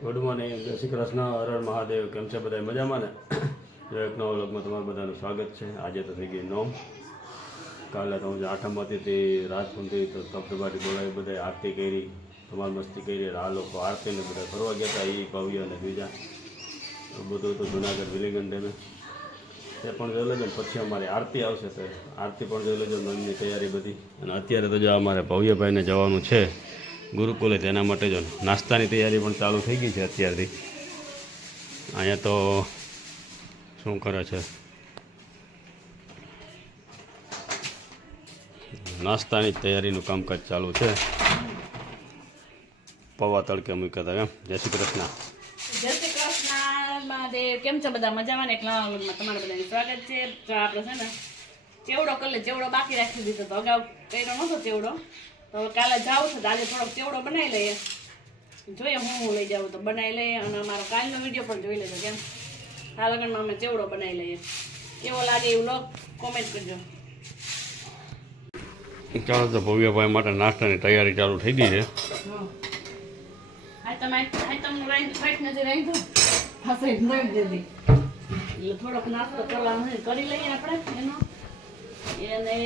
Good morning, જય શ્રી કૃષ્ણ, હર હર મહાદેવ. કેમ છે બધા? મજામાં ને? જો એક નવા વ્લોગમાં તમારું બધાનું સ્વાગત છે. આજે તો થઈ ગઈ નોમ. કાલે તો હું આઠમ હતી તે રાત સુધી તો તપતબાટી બોલાવી, બધા આરતી કરી, ધમાલ મસ્તી કરી. આ લોકો આરતીને બધા ફરવા ગયા હતા, એ ભવ્ય અને બીજા બધું તો જુનાગઢ વિલીગંજ ડેમે તે પણ જોઈ લેજો. પછી અમારી આરતી આવશે તો આરતી પણ જોઈ લેજો, નોમની તૈયારી બધી. અને અત્યારે તો જો અમારે ભવ્યભાઈને જવાનું છે ગુરુકુલે, તેના માટે જો નાસ્તાની તૈયારી પણ ચાલુ થઈ ગઈ છે અત્યારથી. અહીંયા તો શું કરે છે, નાસ્તાની તૈયારીનું કામકાજ ચાલુ છે. પૌવા તડકે મૂક્યા હતા એમ. જય શ્રી કૃષ્ણ. જય શ્રી કૃષ્ણ મહાદેવ. કેમ છો બધા? મજામાં ને? એક નવા વ્લોગમાં તમારું બધાનું સ્વાગત છે. તો આપણે છે ને ચેવડો કરી લે, ચેવડો બાકી રાખી દીધો તો અગાઉ કર્યો નહોતો ચેવડો, તો કાલે જાઉં છે તો આજે થોડોક ચેવડો બનાવી લઈએ. જોઈએ હું લઈ જાઉં તો બનાવી લઈએ. અને અમારો કાલનો વિડીયો પણ જોઈ લેજો, કેમ આ લગ્નમાં અમે ચેવડો બનાવી લઈએ. કેવો લાગે એવું લોક કોમેન્ટ કરજો. ચાલો તો ભવ્યભાઈ માટે નાસ્તાની તૈયારી ચાલુ થઈ ગઈ છે. થોડોક નાસ્તો કરવાનો કરી લઈએ આપણે એનો. એને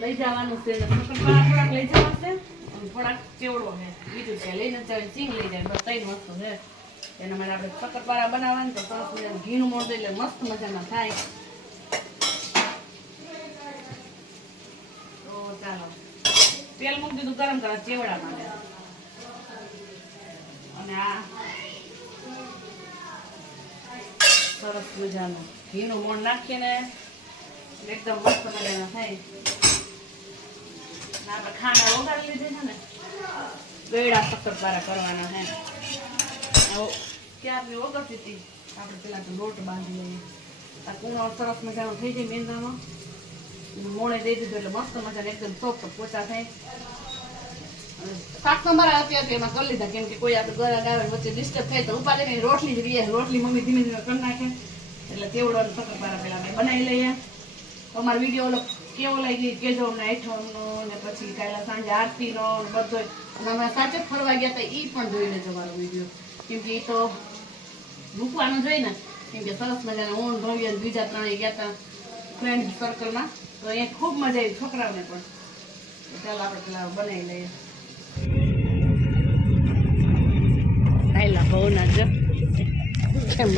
લઈ જવાનું છે, થોડાક લઈ જવા છે, થોડાક ચેવડો છે, બીજું છે લઈને સિંગ લઈ જાય. બસ 3 વસ્તુ છે. એના માટે આપણે શક્કરપારા બનાવવાની તો સરસ મજાનું ઘીનું મોણ એટલે મસ્ત મજાના થાય. તો ચાલો તેલ મૂકી દીધું ગરમ કરવા ચેવડા માટે. અને આ સરસ મજાનું ઘીનું મોણ નાખીને એકદમ મસ્ત મજાના થાય. આપણે ખાંડા વઘારી લીધી છે ને, ગળ્યા શક્કરપારા કરવાના છે. ક્યારની વગરતી હતી આપણે પેલા તો લોટ બાંધી લઈએ. આ કૂણો સરસ મજાનો થઈ જાય મેંદાનો, મોણે દઈ દીધું એટલે મસ્ત મજાને એકદમ સોફ્ટ પોચા થાય. શાક નંબર અત્યારે એમાં કરી લીધા, કેમ કે કોઈ આપણે ગળા આવે વચ્ચે ડિસ્ટર્બ થાય તો ઉપાડે ને રોટલી જ રહીએ. રોટલી મમ્મી ધીમે ધીમે કરી નાખે એટલે તેવડો શક્કરપારા પેલા અમે બનાવી લઈએ. અમારો વિડીયો ઓલો કેવો લાગી કેજો અમને. આઈઠમનો ને પછી કાલે સાંજે આરતીનો બધો. અને અમે સાચે ફરવા ગયા હતા, એ પણ જોઈ લેજો મારો વિડીયો, કેમ કે એ તો મૂકવાનો જોઈએ ને. કેમ કે સરસ મજાના ઓણ ભવ્ય બીજા 3 ગયા હતા ફ્રેન્ડ સર્કલમાં, તો એ ખૂબ મજા આવી છોકરાઓને પણ. તો ચાલો આપણે પેલા બનાવી લઈએ. આયલા બહુ ના જો કેમ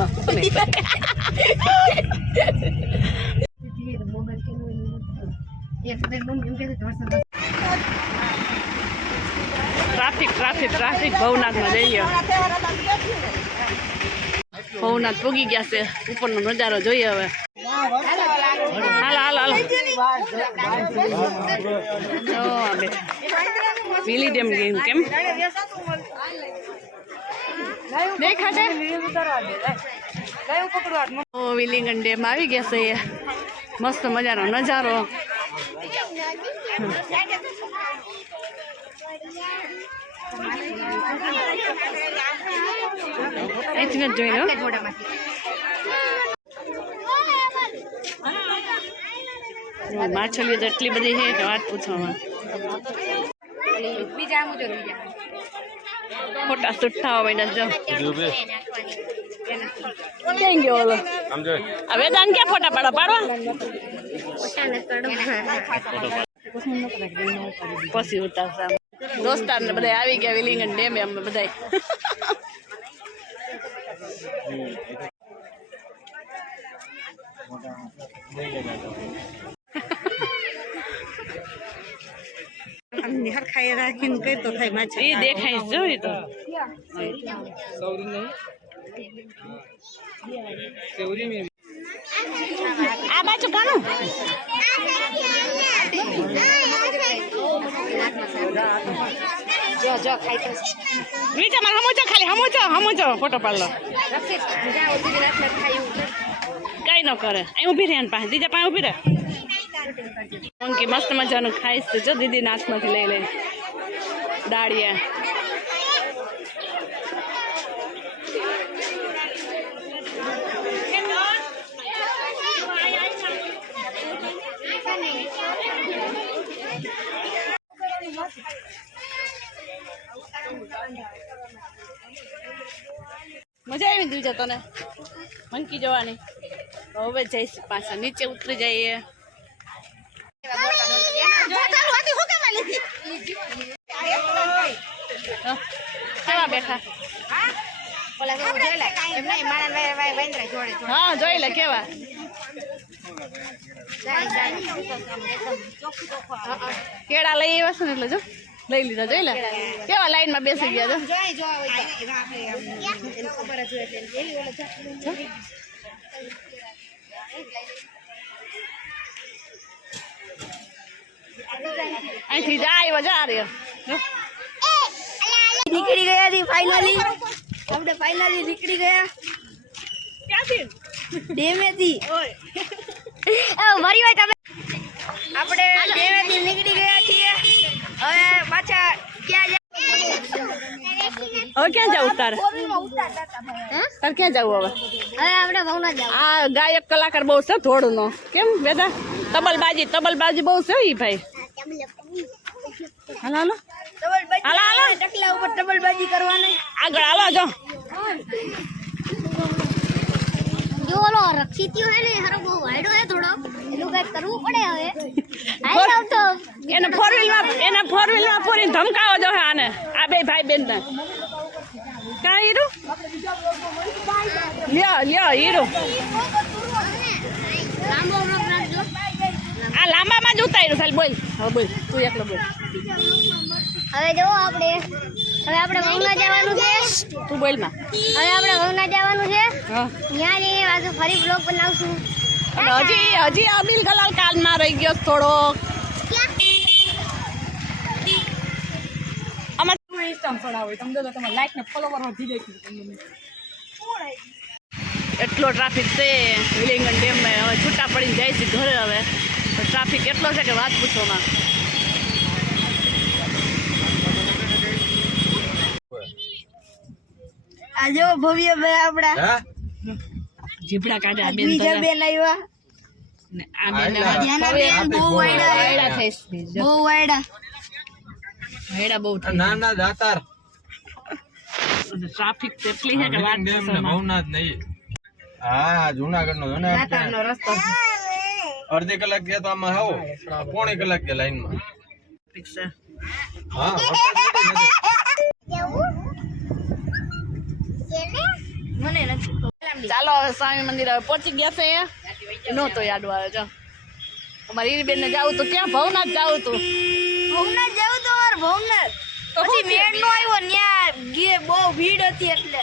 ટ્રાફિક ભવનાથમાં જઈએ. ભવનાથ પૂગી ગયા છે, ઉપરનો નજારો જોઈએ હવે. હાલ વિલી ડેમ કેમ દેખાશે? વિલીગંજ ડેમ આવી ગયા છે. મસ્ત મજાનો નજારો. અહીંથી જ જોઈ લો. માછલીઓ જેટલી બધી છે કે વાત પૂછવામાં. ફોટા શૂટ થવા માંડ્યા. ક્યાં ગયો ઓલો? હવે દાન ક્યાં ફોટા પાડવા? પછી ઉતારશે. દોસ્તાર ને બધા આવી ગયા વિલીગંજ ડેમે. અમે બધા ખાઈ રાખીને કઈ તો થાય માછલી એ દેખાય જોઈ તો. આ બાજુ કાનું જો ખાઈ તો નીચે માર હમોજો ફોટો પાડ લો. કઈ ન કરે. અહીં ઊભી રહે પાસે, દીજા પાસે ઊભી રહે. મસ્ત મજાનું ખાઈશ જો દીદી હાથમાંથી લઈ લઈ દાળિયા. મજા આવી દીધી તને મંકી જોવાની. હવે જઈશ પાછા નીચે ઉતરી જઈએ. કેવા બેઠા? હા જોઈ લે કેવા. કેળા લઈ આવ્યા છે ને એટલે જો લઈ લીધા. જોઈ લે કેવા લાઈન માં બેસી ગયા. અહીંથી જાય જા રે નીકળી ગયા થી ફાઇનલી. આપણે ફાઇનલી નીકળી ગયા ક્યાંથી? ડેમેથી. મારી વાત આપણે ડેમેથી નીકળી ગયા છીએ. હવે પાછા ક્યાં હવે ક્યાં જવું તારે? તારે ક્યાં જવું હવે? હવે આપણે ભવના જાવ. આ ગાયક કલાકાર બહુ છે થોડું નો કેમ બેટા? તબલબાજી બહુ છે ઈ ભાઈ. હાલો હાલો હાલો ટકલા ઉપર ડબલબાજી કરવાની. આગળ હાલો જો. જો ઓલો રક્ષિત્યો હે ને હરો બહુ વાયડો હે થોડો. એનું કઈક કરવું પડે હવે. હાલ આવ તો એને ફોર વ્હીલ માં પૂરી ધમકાવો જો આને. આ બે ભાઈ બેન ને કા હીરો લ્યો હીરો. લાંબો બ્લોક રાખજો. આ લાંબામાં જ ઉતાર્યું ખાલી. બોલ હવે બોલ તું એકલો બોલ. હવે જો આપણે ભવના જવાનું છે. તું બોલ માં. હવે આપણે ભવના જવાનું છે. હા ત્યાં જઈને પાછું ફરી બ્લોગ બનાવશું. અને હજી અબીલ ગલાલ કાલમાં રહી ગયો થોડો. એટલો ટ્રાફિક છે વિલિંગન ડેમમાં. હવે છૂટા પડીને જાય છે ઘરે. હવે ટ્રાફિક એટલો છે કે વાત પૂછોમાં. આ જો ભવ્ય ભાઈ આપડા જીભડા કાઢ્યા બેન. બીજા બેન આવ્યા. ને આ બેન ત્યાંના બેન બહુ વાયડા થઈશ. બહુ વાયડા. હેડા બહુ થઈ. નાના દાતાર ટ્રાફિક એટલી છે કે વાત ડેમ ને પૂછોમાં. ભવનાથ નહીં. હા જુનાગઢ નો દાતારનો રસ્તો અડધી કલાક ગયા તો આમાં આવો પોણી કલાક ગયા લાઈન માં. ઠીક છે. હા મને નથી. ચાલો હવે સ્વામી મંદિર હવે પહોંચી ગયા છે. નહોતો યાદ આવે જો. અમારી ઈરબેન ને જાવું તો ક્યાં? ભવનાથ જાવું તું. ભવનાથ જવું તો વાર ભવનાથ. તો પછી શું મેળ નો આવ્યો ન્યા ગીએ બહુ ભીડ હતી એટલે.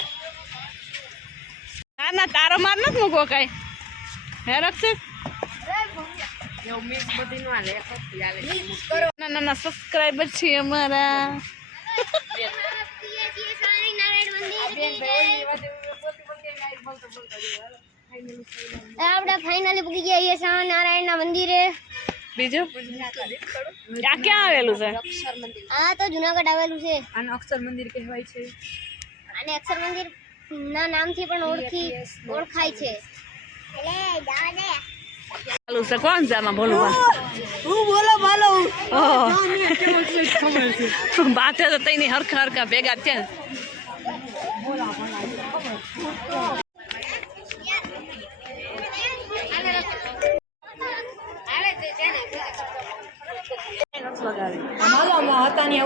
ના તારો માર નથી મૂકવો કઈ. હે રક્ષિત ના સબસ્ક્રાઈબર છે અમારા. આપણે ફાઇનલી પૂકી ગયા છીએ સ્વામિનારાયણ ના મંદિરે. બીજું આ ક્યાં આવેલું છે? આ તો જુનાગઢ આવેલું છે. આને અક્ષર મંદિર કહેવાય છે. અને અક્ષર મંદિર ના નામથી પણ ઓળખાય છે. ચાલુ છે. કોણ છે આમાં? બોલું હું બોલો બાતે તો તઈની હરખા ભેગા થયા.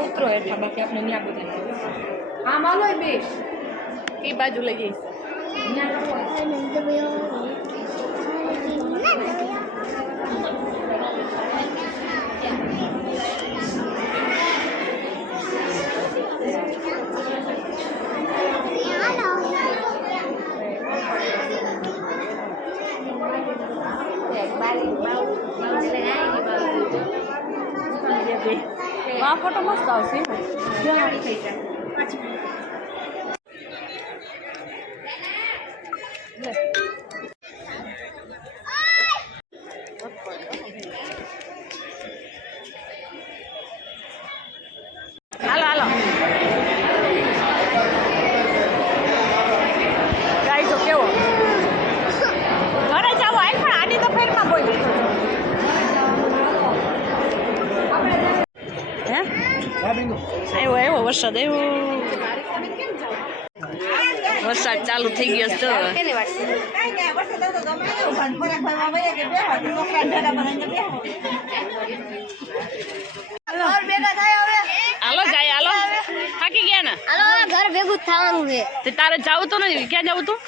ઉતરો હેઠા બાકી આપણે ન્યા બધા હા માલો બે એ બાજુ લઈ જઈશ. આ ફોટો મસ્ત આવશે. હાલો ગાઈ તો કેવો ઘરે જાવ આય પણ આની તો ફેરમાં બોલ. હે આવ્યો વરસાદ આવ્યો. વરસાદ ચાલુ થઈ ગયો છે તો હાલો જાય હાલો થાકી ગયા ને હાલો ઘર ભેગું જ થવાનું છે તે તારે જાવું તો નથી ક્યાં જવું તું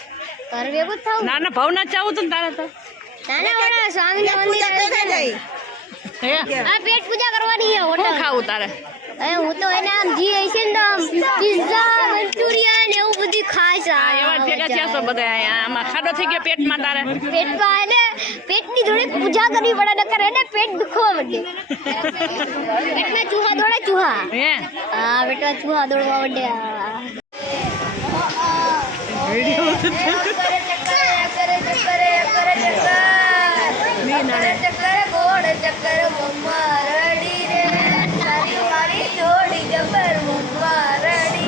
ઘર ભેગું જ થવું ના ના ભવનાથ જવું તું ને તારે તો નાના વાળા સ્વામી મંદિર હે આ પેટ પૂજા કરવાની છે હોટલ શું ખાવું તારે હું તો એને આમ જી હશે ને પિઝા મંચુરિયન એવું બધું ખાય છે હા એવા જ ભેગા થયા છો બધા અહીંયા આમાં ખાડો થઈ ગયો પેટમાં તારે પેટમાં એને પેટની થોડીક પૂજા કરવી પડે નકર એને પેટ દુખવા માંડે પેટમાં ચૂહા દોડે ચૂહા હે હા પેટમાં ચૂહા દોડવા માંડે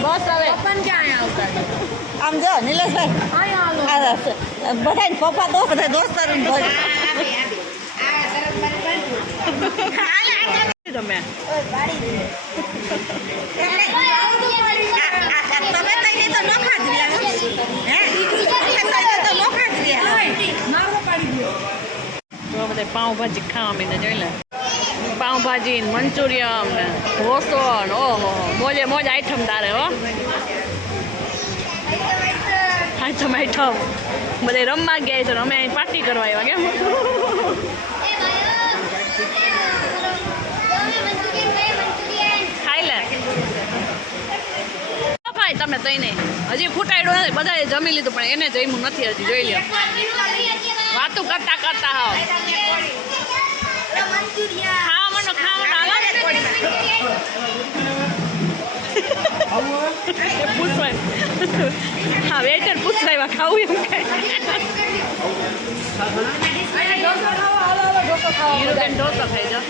બસ હવે પણ ક્યાં આવતા આમ જો નિલેશભાઈ બધા પપ્પા તો બધા દોસ્તારો તમે બધા પાઉંભાજી ખાવા મીને જોઈ લે પાઉંભાજી મંચુરિયન ને ઢોસો ને ઓહો મોજે મોજ આઈટમ તારે હો આઈટમ બધે રમવા ગયા છે અમે અહીં પાર્ટી કરવા આવ્યા કેમ ખાઈ લે ભાઈ તમે તઈ નહીં હજી ફૂટાડ્યું નથી બધાએ જમી લીધું પણ એને જમ્યું નથી હજી જોઈ લ્યો વાતું કરતા કરતા હાવ ખાવાનું પૂછવાય હા વેટર પૂછવાય ખાવું એમ કાંઈ ઢોસો ખાઈ જાઓ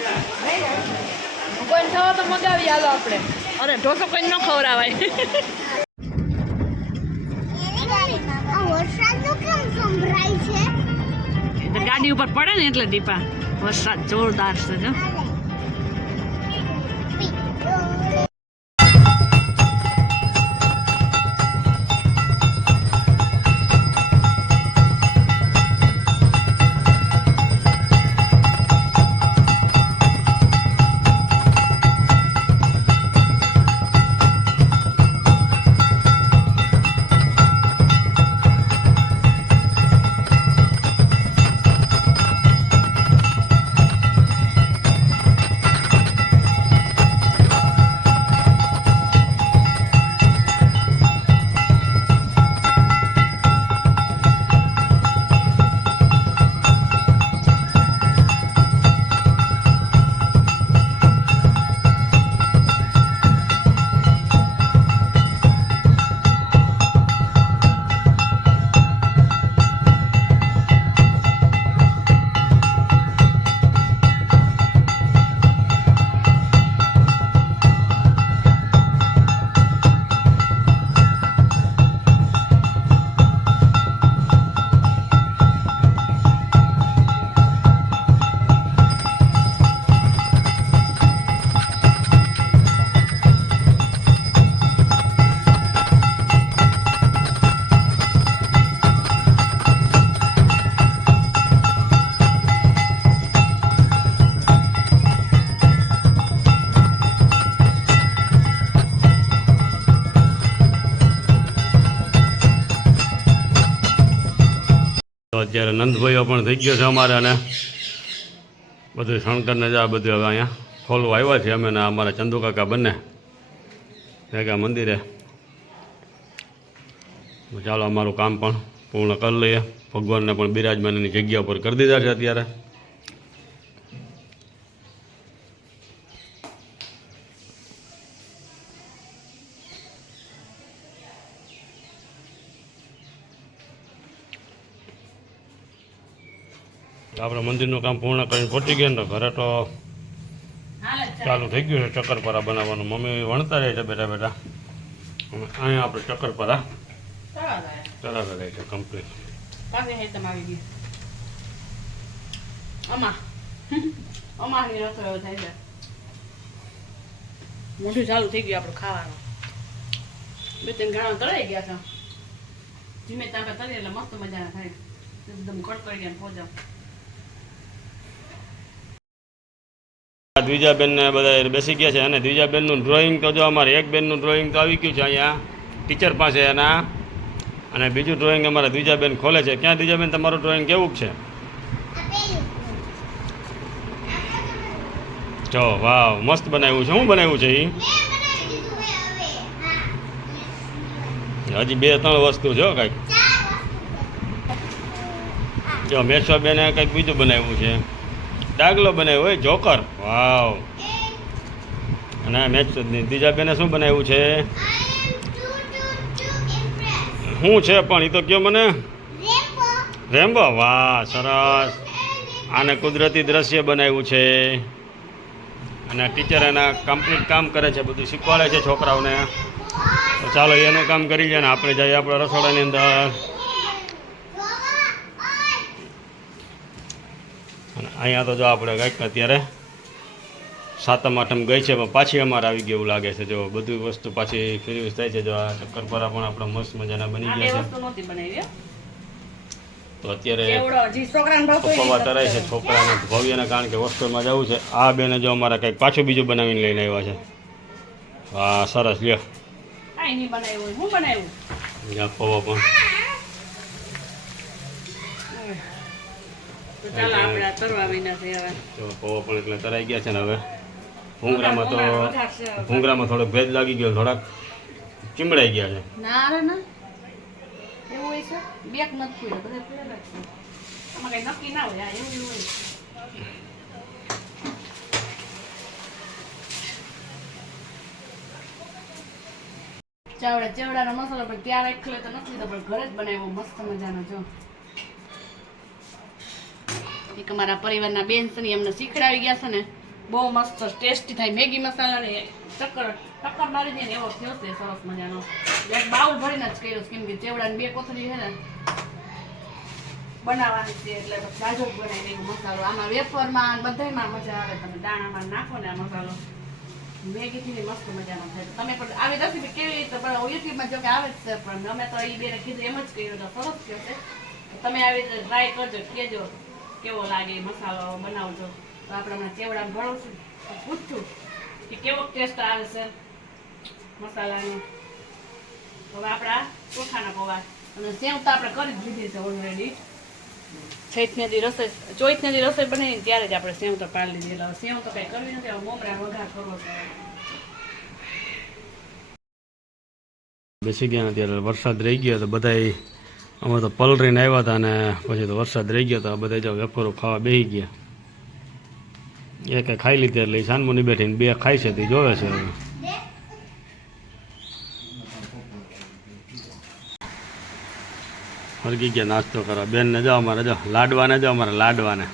કોઈ ખાવા તો મગાવી હાલો આપણે અરે ઢોસો કોઈ ન ખવડાવાય ગાડી ઉપર પડે ને એટલે દીપા વરસાદ જોરદાર છે જો અત્યારે નંદભાઈઓ પણ થઈ ગયો છે અમારે અને બધું શણકરને જ આ બધું હવે અહીંયા ખોલવા આવ્યા છે અમે ને અમારા ચંદુકાકા બંને ભેગા મંદિરે ચાલો અમારું કામ પણ પૂર્ણ કરી લઈએ ભગવાનને પણ બિરાજમાનની જગ્યા ઉપર કરી દીધા છે અત્યારે આપણે મંદિરનું કામ પૂર્ણ કરીને પહોંચી ગયા ને તો ઘરે તો ચાલુ થઈ ગયું છે ચક્કરપારા બનાવવાનું મમ્મી વણતા રહે છે બેઠા બેઠા અને અહીંયા આપણે ચક્કરપારા ચલાવતા રહે છે કમ્પ્લીટ મોઢું ચાલુ થઈ ગયું આપણું ખાવાનું બે ત્રણ ઘણા તળાઈ ગયા છે ધીમે તાપે તળીએ એટલે મસ્ત મજાના થાય એકદમ કડકડી ગયા પોજા. દ્વિજાબેન ને બધા બેસી ગયા છે અને દ્વિજાબેનનું ડ્રોઈંગ તો જો અમારે એક બેનનું ડ્રોઈંગ તો આવી ગયું છે અહીંયા ટીચર પાસે એના, અને બીજું ડ્રોઈંગ અમારા દ્વિજાબેન ખોલે છે. ક્યાં દ્વિજાબેન તમારું ડ્રોઈંગ કેવું છે? જો વાવ મસ્ત બનાવ્યું છે. શું બનાવ્યું છે એ? હજી 2-3 વસ્તુ છે કંઈક. જો મેશ્વાબેને કંઈક બીજું બનાવ્યું છે, ડાગલો બનાવ્યો હોય જોકર. વાવ. અને દ્વિજાબેને શું બનાવ્યું છે? શું છે પણ એ તો કયો મને. રેમ્બો. વાહ સરસ. આને કુદરતી દ્રશ્ય બનાવ્યું છે અને ટીચર એના કમ્પ્લીટ કામ કરે છે, બધું શીખવાડે છે છોકરાઓને. તો ચાલો એનું કામ કરી લે ને આપણે જઈએ આપણા રસોડાની અંદર. અને અહીંયા તો જો આપણે કંઈક અત્યારે 7મ 8મ ગઈ છે પણ પાછી અમારે આવી ગયું એવું લાગે છે. જો બધું વસ્તુ પાછી ફેરવી થાય છે. જો આ શક્કરપારા પણ આપણા મસ્ત મજાના બની આ બે ગયા વસ્તુ નહોતી બનાવી. છે. તો અત્યારે કેવડો હજી છોકરાને ભાવતો હોય પપ્પા તરાય છે છોકરાને ભવ્યને, કારણ કે હોસ્ટેલમાં જવું છે. આ બેને જો અમારા કંઈક પાછું બીજું બનાવીને લઈને આવ્યા છે. હા સરસ. લ્યો કાંઈ નહીં બનાવ્યું હોય. હું બનાવ્યું જ્યાં પૌવા પણ. તો ચાલો આપણે આ તરવા વિના છે હવે. જો પૌવા પણ એટલે તરાઈ ગયા છે ને હવે ભૂંગરામાં થોડોક ભેજ લાગી ગયો, થોડાક ચીમડાઈ ગયા છે. ના રે ના એવું હોય છે. બેક નથી પૂર્યો, બધે પૂરેલા છે. આમાં કઈ નક્કી ના હોય. એવું એવું હોય. ચેવડાનો મસાલો પણ ત્યાં રાખ્યો તો નથી લીધો, પણ ઘરે જ બનાવ્યો મસ્ત મજાનો. જો એક અમારા પરિવારના બેન છે ને એમને શીખડાવી ગયા છે ને, બહુ મસ્ત ટેસ્ટી થાય. મેગી મસાલા ને ટક્કર મારી દે ને એવો થયો છે સરસ મજાનો. એક બાઉલ ભરીને જ કર્યો છે, કેમ કે ચેવડાની 2 કોથળી છે ને બનાવવાની છે એટલે તાજો જ બનાવી દે મસાલો. આમાં વેફરમાં બધાયમાં મજા આવે. તમે દાણામાં નાખો ને આ મસાલો મેગીથી મસ્ત મજાનો થાય. તમે પણ આવી રેસીપી કેવી રીતે બનાવો યુટ્યુબમાં જો કે આવે જ છે, પણ અમે તો એ બેને કીધું એમ જ કર્યું તો સરસ થયો છે. તમે આવી રીતે ટ્રાય કરજો, કહેજો કેવો લાગે મસાલો બનાવજો. તો આપણે હમણાં ચેવડામાં ભણવશું તો પૂછશું કે કેવો ટેસ્ટ આવે છે મસાલાનો. હવે આપણા ચોખાના પૌવા અને સેવ તો આપણે કરી જ લીધી છે ઓલરેડી. ચોઈથની રસોઈ બનાવીને ત્યારે જ આપણે સેવ તો પાડી લીધી. એટલે સેવ તો કંઈ કરવી નથી, હવે મમરા વઘાર કરવો છે. બેસી ગયા ને ત્યારે વરસાદ રહી ગયો તો બધા અમે તો પલરીને આવ્યા હતા અને પછી તો વરસાદ રહી ગયો તો બધા જો વેફરો ખાવા બેસી ગયા. એકે ખાઈ લીધી એટલે સાનમુની બેઠીને 2 ખાય છે તે જોવે છે. હવે હરગી ગયા નાસ્તો કરવા. બેનને જો અમારે જો લાડવાને, જો અમારે લાડવાને.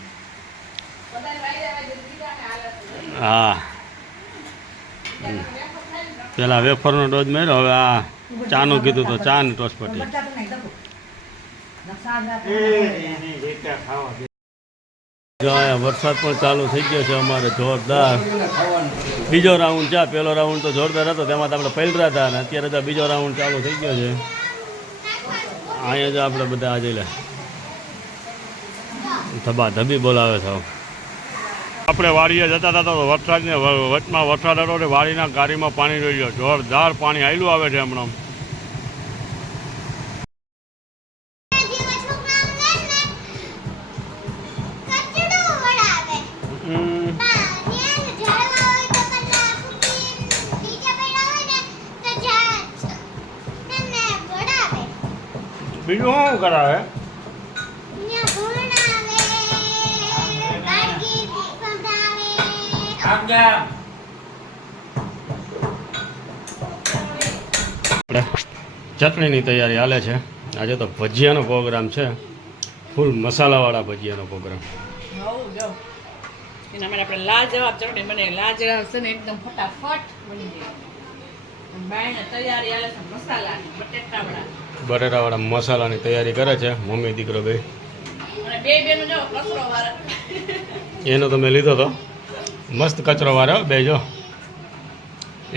હા પેલા વેફરનો ડોઝ માર્યો, હવે આ ચાનું કીધું તો ચા ને ટોસપટી. જો અહીંયા વરસાદ પણ ચાલુ થઈ ગયો છે અમારે જોરદાર. બીજો રાઉન્ડ ચા, પહેલો રાઉન્ડ તો જોરદાર હતો, તેમાં તો આપણે પલરા હતા અને અત્યારે તો બીજો રાઉન્ડ ચાલુ થઈ ગયો છે. અહીંયા જો આપણે બધા આજે લે ધબા ધબી બોલાવે છે. આપણે વાડીએ જતા હતા તો વરસાદને વચમાં વરસાદ હતો એટલે વાડીના ગાડીમાં પાણી રહી ગયો. જોરદાર પાણી આવેલું આવે છે હમણાં. બીજું શું કરાવે? ચટણીની તૈયારી હાલે છે. આજે તો ભજીયાનો પ્રોગ્રામ છે, ફૂલ મસાલાવાળા ભજીયાનો પ્રોગ્રામ. એના માટે આપણે લાજવાબ ચટણી બને. લાજવાબ છે ને એકદમ ફટાફટ બની જાય. બાયણે તૈયારી હાલે છે મસાલાની બટેટાવાળા મસાલાની તૈયારી કરે છે મમ્મી દીકરો બે. અને બે બેનો જો કચરો વાળા. એનો તો મેં લીધો તો મસ્ત કચરો વાળો બે. જો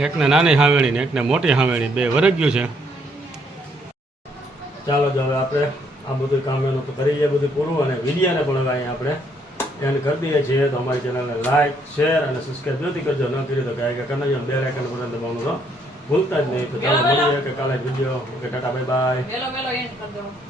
એકને નાની હાવેણી ને એકને મોટી હાવેણી, બે વરગ્યું છે. ચાલો જો હવે આપણે આ બધું કામ એનું તો કરી જાય બધું પૂરું અને વિડીયોને પણ હવે અહીંયા આપણે એન્ડ કરી દઈએ છીએ. તો અમારી ચેનલને લાઈક શેર અને સબસ્ક્રાઈબ જોતી કરજો. ન કરી તો કાંઈ કરી નાખજો. બેલ આઇકન બટન દબાવવાનું તો ભૂલતા જ નહીં. તો ચાલો મળીએ કે કાલે video. Okay tata bye bye. મેલો એન્ડ કરી દો.